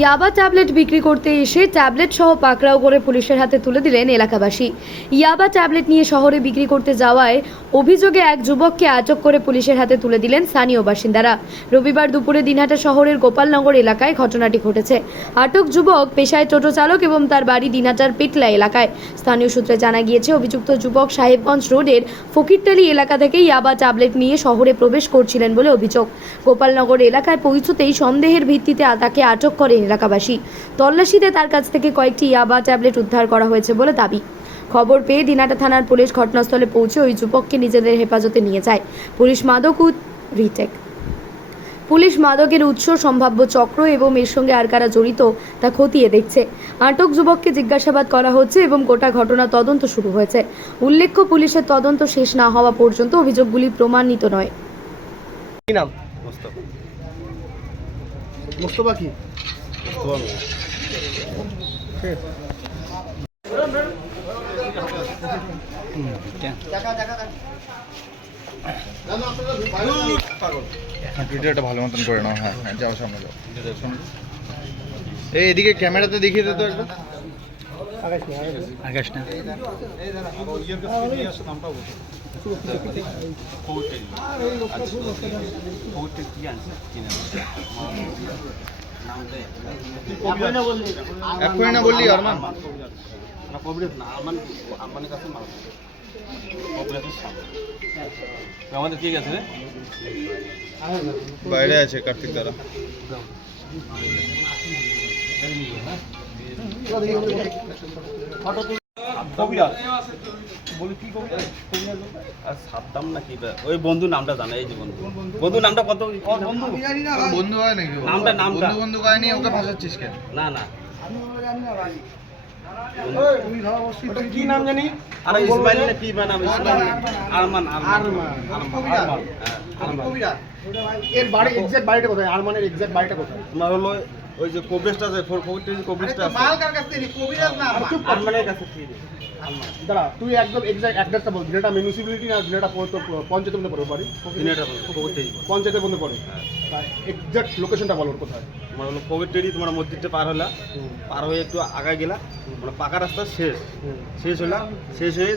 ইয়াবা ট্যাবলেট বিক্রি করতে এসে ট্যাবলেট সহ পাকড়াও করে পুলিশের হাতে তুলে দিলেন এলাকাবাসী। ইয়াবা ট্যাবলেট নিয়ে শহরে বিক্রি করতে যাওয়ায় অভিযোগে এক যুবককে আটক করে পুলিশের হাতে তুলে দিলেন স্থানীয় বাসিন্দারা। রবিবার দুপুরে দিনহাটা শহরের গোপালনগর এলাকায় ঘটনাটি ঘটেছে। আটক যুবক পেশায় টোটো চালক এবং তার বাড়ি দিনহাটার পেটলা এলাকায়। স্থানীয় সূত্রে জানা গিয়েছে, অভিযুক্ত যুবক সাহেবগঞ্জ রোডের ফকিরটালি এলাকা থেকে ইয়াবা ট্যাবলেট নিয়ে শহরে প্রবেশ করছিলেন বলে অভিযোগ। গোপালনগর এলাকায় পৌঁছতেই সন্দেহের ভিত্তিতে তাকে আটক করেন এলাকাবাসী। তল্লাশিতে তার কাছ থেকে কয়েকটি ইয়াবা ট্যাবলেট উদ্ধার করা হয়েছে বলে দাবি। খবর পেয়ে দিনহাটা থানার পুলিশ ঘটনাস্থলে পৌঁছে ওই যুবককে নিজেদের হেফাজতে নিয়ে যায়। পুলিশ মাদকের উৎস, সম্ভাব্য চক্র এবং এর সঙ্গে আর কারা জড়িত তা খতিয়ে দেখছে। আটক যুবককে জিজ্ঞাসাবাদ করা হচ্ছে এবং গোটা ঘটনা তদন্ত শুরু হয়েছে। উল্লেখ্য, পুলিশের তদন্ত শেষ না হওয়া পর্যন্ত অভিযোগগুলি প্রমাণিত নয়। কি নাম? মোস্তফা কি? ভিডিওটা ভালো মতন করে নাও। হ্যাঁ হ্যাঁ, যাও সামনে যাও। এই এদিকে ক্যামেরাতে দেখিয়ে দে তো একবার। আকাশ না এখনই না বললি আরমান? আমাদের ঠিক আছে বাইরে আছে কার্তিক দাদা। সাদ্দাম নাকি ওই বন্ধু নামটা জানা, এই যে বন্ধু নামটা কত বন্ধু হয় নাকি? নামটা বন্ধু হয়নি, ওকে ভাসাচ্ছিস কেন? না না কি নাম জানি? আরে ইসমাইল না কি নাম? আরমান। এর বাড়ি এক্সাক্ট বাড়িটা কোথায়? আরমানের এক্সাক্ট বাড়িটা কোথায়? তোমার হলো ওই যে কোবরেস্ট আছে, কোবরেস্ট আছে। মাল কার কাছে নি? কবিরাজ না আরমানের কাছে। দাঁড়া, তুই একদম এক্সাক্ট অ্যাড্রেসটা বল। যেটা মিউনিসিপ্যালিটি না, যেটা পঞ্চায়েতের মধ্যে পড়ে বাড়ি? পঞ্চায়েতের মধ্যে পড়ে। এক্সাক্ট লোকেশনটা বলো কোথায়? তোমার হলো কোভিডেরই তোমার মসজিদটা পার হলা, পার হয়ে একটু আগায় গেলা, মানে পাকা রাস্তা শেষ হলা, শেষ হয়ে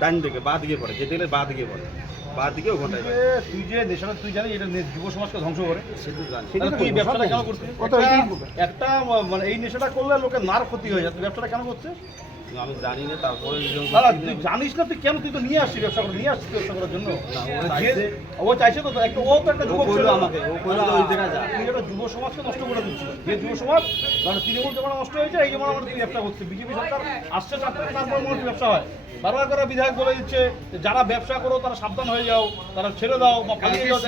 ডান দিকে বা দিকে পড়ে, যেতে গেলে বা দিকে পড়ে, বা দিকে ওখানটায়। তুই যে নেশাটা তুই জানিস এটা যুব সমাজকে ধ্বংস করে, সেটা জানি। তুই ব্যবসাটা কেন করছিস? একটা মানে এই নেশাটা করলে লোকের নার ক্ষতি হয়ে যায়, তুই ব্যবসাটা কেন করছিস? আমি জানি না, তারপরে তুই জানিস না, তুই কেন? তুই তো নিয়ে আসছিস ব্যবসা করে, নিয়ে আসছিস ব্যবসা করার জন্য। ও চাইছে তো একটা, ও তো একটা যুবক ছিল আমাকে, ও কইলো ওই জায়গায় যা। তুই একটা যুব সমাজকে নষ্ট করে দিচ্ছিস। যে যুব সমাজ মানে তৃণমূল জমানা নষ্ট হয়েছে, এই জমানা তুই ব্যবসা করছিস। বিজেপি সরকার আসছে, তারপর মানুষ ব্যবসা হয়। বারবার করে বিধায়ক বলে দিচ্ছে যারা ব্যবসা করো তারা সাবধান হয়ে যাও, তারা ছেড়ে দাও বা পালিয়ে যাও।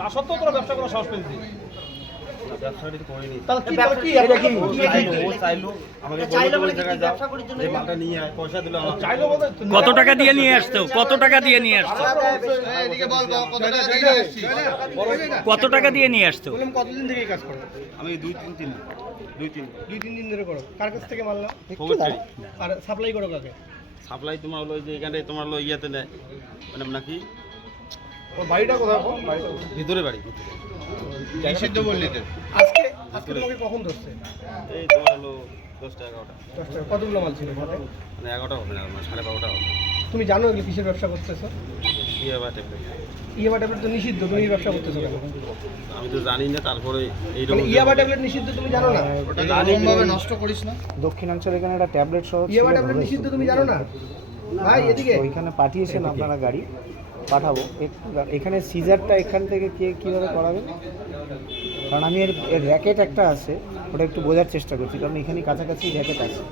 তা সত্ত্বেও তোরা ব্যবসা করার সাহস পেয়েছিস। কত টাকা দিয়ে নিয়ে আসতো? কত টাকা দিয়ে নিয়ে আসতো? কত টাকা দিয়ে নিয়ে আসতো? কতদিন থেকে কাজ করো? আমি দুই তিন দিন ধরে করো। কার কাছ থেকে মাল নাও? আর সাপ্লাই করো কাকে? সাপ্লাই তোমার হলো যে এখানে তোমার হলো ইয়েতে নেয়, মানে নাকি ওর বাড়িটা কোথায়? ভিতরে বাড়ি। নিষিদ্ধ বললি তো। আজকে তোমাকে কখন ধরছে? এই তোমার হলো 10টা 11টা। 10টা। কতগুলো মাল ছিল সাথে? মানে 11টা হবে না, মানে 12:30টা হবে। তুমি জানো এগুলো কিসের ব্যবসা করতেছো? ইয়াবা ট্যাবলেট। ইয়াবা ট্যাবলেট তো নিষিদ্ধ, তুমি ব্যবসা করতেছো কেন? আমি তো জানি না, তারপরে মানে ইয়াবা ট্যাবলেট নিষিদ্ধ তুমি জানো না? ওটা এরকমভাবে নষ্ট করিস না। দক্ষিণাঞ্চলে এখানে একটা ট্যাবলেট সহ ইয়াবা ট্যাবলেট নিষিদ্ধ তুমি জানো না? ভাই এদিকে ওইখানে পাঠিয়েছেন আপনারা গাড়ি, পাঠাবো একটু। এখানে সিজারটা এখান থেকে কীভাবে করাবেন? কারণ আমি এর র্যাকেট একটা আছে, ওটা একটু বোঝার চেষ্টা করছি, কারণ এখানে কাছাকাছি র্যাকেট আছে।